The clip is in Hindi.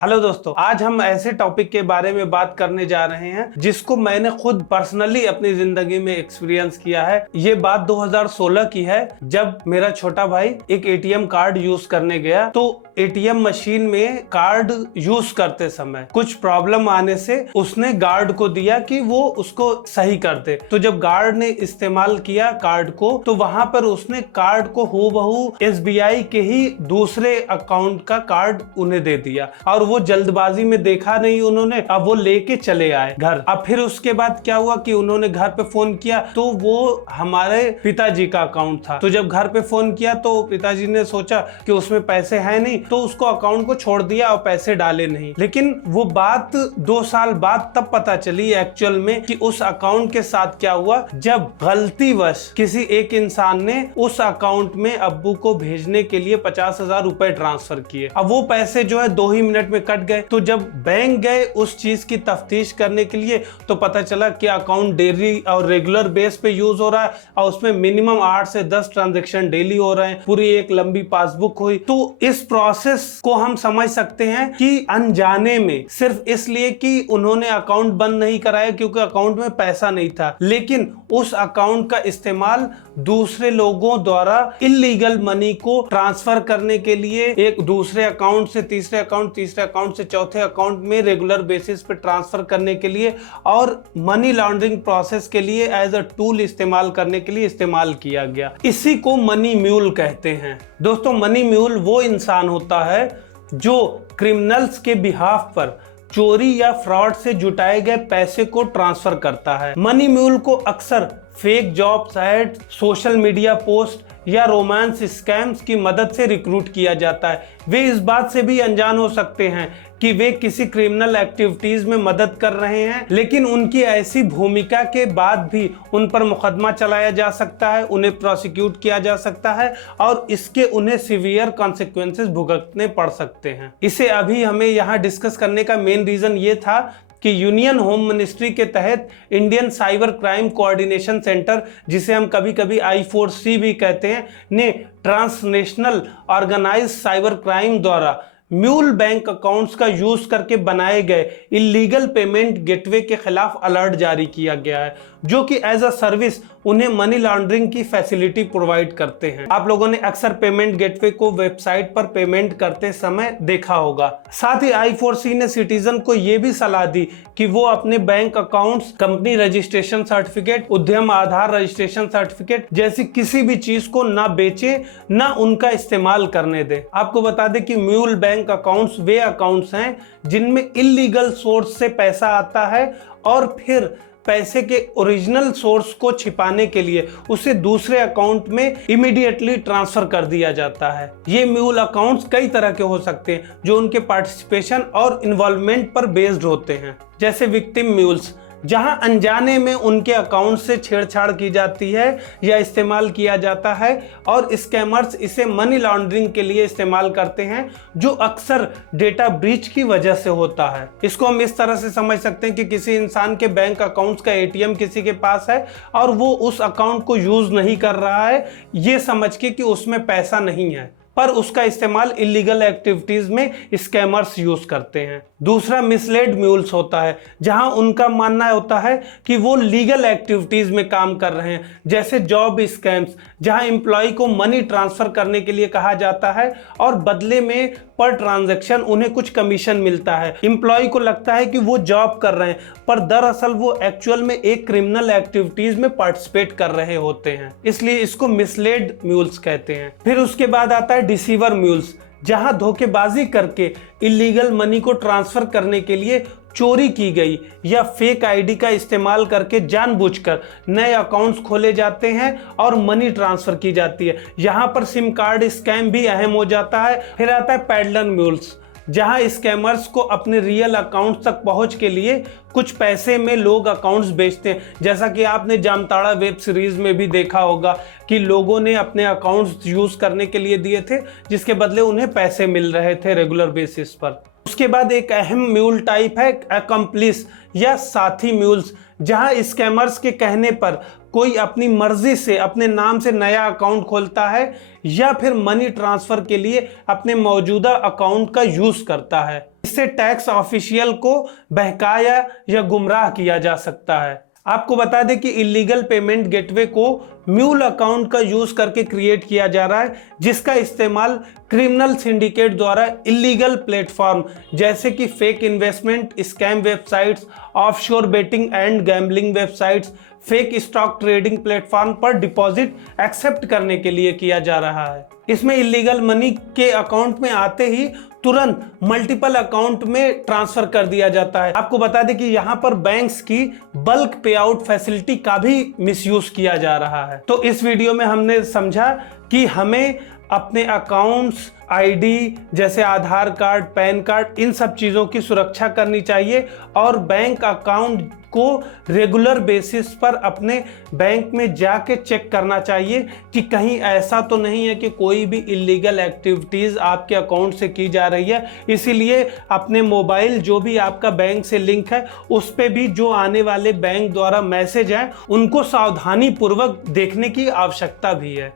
हेलो दोस्तों, आज हम ऐसे टॉपिक के बारे में बात करने जा रहे हैं जिसको मैंने खुद पर्सनली अपनी जिंदगी में एक्सपीरियंस किया है। ये बात 2016 की है, जब मेरा छोटा भाई एक एटीएम कार्ड यूज करने गया तो एटीएम मशीन में कार्ड यूज करते समय कुछ प्रॉब्लम आने से उसने गार्ड को दिया कि वो उसको सही कर दे। तो जब गार्ड ने इस्तेमाल किया कार्ड को तो वहां पर उसने कार्ड को हूबहू एसबीआई के ही दूसरे अकाउंट का कार्ड उन्हें दे दिया और वो जल्दबाजी में देखा नहीं उन्होंने, अब वो लेके चले आए घर। अब फिर उसके बाद क्या हुआ कि उन्होंने घर पे फोन किया तो वो हमारे पिताजी का अकाउंट था। तो जब घर पे फोन किया तो पिताजी ने सोचा कि उसमें पैसे हैं नहीं, तो उसको अकाउंट को छोड़ दिया और पैसे डाले नहीं। लेकिन वो बात 2 साल बाद तब पता चली एक्चुअल में कि उस अकाउंट के साथ क्या हुआ, जब गलतीवश किसी एक इंसान ने उस अकाउंट में अब्बू को भेजने के लिए 50,000 रुपए ट्रांसफर किए। अब वो पैसे जो है 2 ही मिनट में कट गए। तो जब बैंक गए उस चीज की तफ्तीश करने के लिए तो पता चला कि अकाउंट डेली और रेगुलर बेस पे यूज हो रहा है और उसमें मिनिमम 8 से 10 ट्रांजैक्शन डेली हो रहे हैं। पूरी एक लंबी पासबुक हुई। तो इस प्रोसेस को हम समझ सकते हैं कि अनजाने में, सिर्फ इसलिए कि उन्होंने अकाउंट बंद नहीं कराया क्योंकि अकाउंट में पैसा नहीं था, लेकिन उस अकाउंट का इस्तेमाल दूसरे लोगों द्वारा इल्लीगल मनी को ट्रांसफर करने के लिए एक दूसरे अकाउंट से तीसरे अकाउंट, तीसरे अकाउंट से चौथे अकाउंट में रेगुलर बेसिस पे ट्रांसफर करने के लिए और मनी लॉन्ड्रिंग प्रोसेस के लिए एज अ टूल इस्तेमाल करने के लिए इस्तेमाल किया गया। इसी को मनी म्यूल कहते हैं। दोस्तों, मनी म्यूल वो इंसान होता है जो क्रिमिनल्स के बिहाफ पर चोरी या फ्रॉड से जुटाए गए पैसे को ट्रांसफर करता है। मनी म्यूल को अक्सर fake job site, social media post या रोमांस स्कैम्स की मदद से रिक्रूट किया जाता है। वे इस बात से भी अनजान हो सकते हैं कि वे किसी क्रिमिनल एक्टिविटीज में मदद कर रहे हैं, लेकिन उनकी ऐसी भूमिका के बाद भी उन पर मुकदमा चलाया जा सकता है, उन्हें प्रोसिक्यूट किया जा सकता है और इसके उन्हें सीवियर कॉन्सिक्वेंसेस भुगतने पड़ सकते हैं। इसे अभी हमें यहाँ डिस्कस करने का मेन रीजन ये था कि यूनियन होम मिनिस्ट्री के तहत Indian cyber crime coordination centre, जिसे हम कभी कभी I4C भी कहते हैं, ने ट्रांसनेशनल ऑर्गेनाइज्ड साइबर क्राइम द्वारा म्यूल बैंक अकाउंट्स का यूज करके बनाए गए इलीगल पेमेंट गेटवे के खिलाफ अलर्ट जारी किया गया है, जो कि एज अ सर्विस उन्हें मनी लॉन्ड्रिंग की फैसिलिटी प्रोवाइड करते हैं। आप लोगों ने अक्सर पेमेंट गेटवे को वेबसाइट पर पेमेंट करते समय देखा होगा। साथ ही I4C ने सिटीजन को यह भी सलाह दी कि वो अपने bank accounts, company registration certificate, उद्यम आधार रजिस्ट्रेशन सर्टिफिकेट जैसी किसी भी चीज को ना बेचे, ना उनका इस्तेमाल करने दे। आपको बता दें कि म्यूल बैंक अकाउंट्स वे अकाउंट्स हैं जिनमें इल्लीगल सोर्स से पैसा आता है और फिर पैसे के ओरिजिनल सोर्स को छिपाने के लिए उसे दूसरे अकाउंट में इमीडिएटली ट्रांसफर कर दिया जाता है। ये म्यूल अकाउंट्स कई तरह के हो सकते हैं जो उनके पार्टिसिपेशन और इन्वॉल्वमेंट पर बेस्ड होते हैं, जैसे विक्टिम म्यूल्स, जहां अनजाने में उनके अकाउंट से छेड़छाड़ की जाती है या इस्तेमाल किया जाता है और स्कैमर्स इसे मनी लॉन्ड्रिंग के लिए इस्तेमाल करते हैं, जो अक्सर डेटा ब्रीच की वजह से होता है। इसको हम इस तरह से समझ सकते हैं कि किसी इंसान के बैंक अकाउंट्स का एटीएम किसी के पास है और वो उस अकाउंट को यूज नहीं कर रहा है, ये समझ के कि उसमें पैसा नहीं है, पर उसका इस्तेमाल इलीगल एक्टिविटीज में स्कैमर्स यूज करते हैं। दूसरा मिसलेड म्यूल्स होता है, जहां उनका मानना होता है कि वो लीगल एक्टिविटीज में काम कर रहे हैं, जैसे जॉब स्कैम्स, जहां एम्प्लॉय को मनी ट्रांसफर करने के लिए कहा जाता है और बदले में पर ट्रांजैक्शन उन्हें कुछ कमीशन मिलता है। एम्प्लॉय को लगता है कि वो जॉब कर रहे हैं, पर दरअसल वो एक्चुअल में एक क्रिमिनल एक्टिविटीज में पार्टिसिपेट कर रहे होते हैं, इसलिए इसको मिसलेड म्यूल्स कहते हैं। फिर उसके बाद आता है डिसीवर म्यूल्स, जहां धोखेबाजी करके इलीगल मनी को ट्रांसफर करने के लिए चोरी की गई या फेक आईडी का इस्तेमाल करके जानबूझकर नए अकाउंट्स खोले जाते हैं और मनी ट्रांसफर की जाती है। यहां पर सिम कार्ड स्कैम भी अहम हो जाता है। फिर आता है पैडलर म्यूल्स, जहां स्कैमर्स को अपने रियल अकाउंट तक पहुंच के लिए कुछ पैसे में लोग अकाउंट्स बेचते हैं, जैसा कि आपने जामताड़ा वेब सीरीज में भी देखा होगा कि लोगों ने अपने अकाउंट्स यूज करने के लिए दिए थे जिसके बदले उन्हें पैसे मिल रहे थे रेगुलर बेसिस पर। उसके बाद एक अहम म्यूल टाइप है अकम्प्लिस या साथी म्यूल्स, जहां स्कैमर्स के कहने पर कोई अपनी मर्जी से अपने नाम से नया अकाउंट खोलता है या फिर मनी ट्रांसफर के लिए अपने मौजूदा अकाउंट का यूज करता है। इससे टैक्स ऑफिशियल को बहकाया या गुमराह किया जा सकता है। आपको बता दें कि इलीगल पेमेंट गेटवे को म्यूल अकाउंट का यूज करके क्रिएट किया जा रहा है, जिसका इस्तेमाल क्रिमिनल सिंडिकेट द्वारा इलीगल प्लेटफॉर्म जैसे कि fake investment scam websites, offshore betting and gambling websites, fake stock trading platform पर डिपॉजिट एक्सेप्ट करने के लिए किया जा रहा है। इसमें इलीगल मनी के अकाउंट में आते ही तुरंत मल्टीपल अकाउंट में ट्रांसफर कर दिया जाता है। आपको बता दें कि यहाँ पर बैंक्स की बल्क पे आउट फैसिलिटी का भी मिसयूज किया जा रहा है। तो इस वीडियो में हमने समझा कि हमें अपने अकाउंट्स, आईडी जैसे आधार कार्ड, पैन कार्ड, इन सब चीज़ों की सुरक्षा करनी चाहिए और बैंक अकाउंट को रेगुलर बेसिस पर अपने बैंक में जाके चेक करना चाहिए कि कहीं ऐसा तो नहीं है कि कोई भी इलीगल एक्टिविटीज़ आपके अकाउंट से की जा रही है। इसीलिए अपने मोबाइल जो भी आपका बैंक से लिंक है उस पे भी जो आने वाले बैंक द्वारा मैसेज हैं उनको सावधानी पूर्वक देखने की आवश्यकता भी है।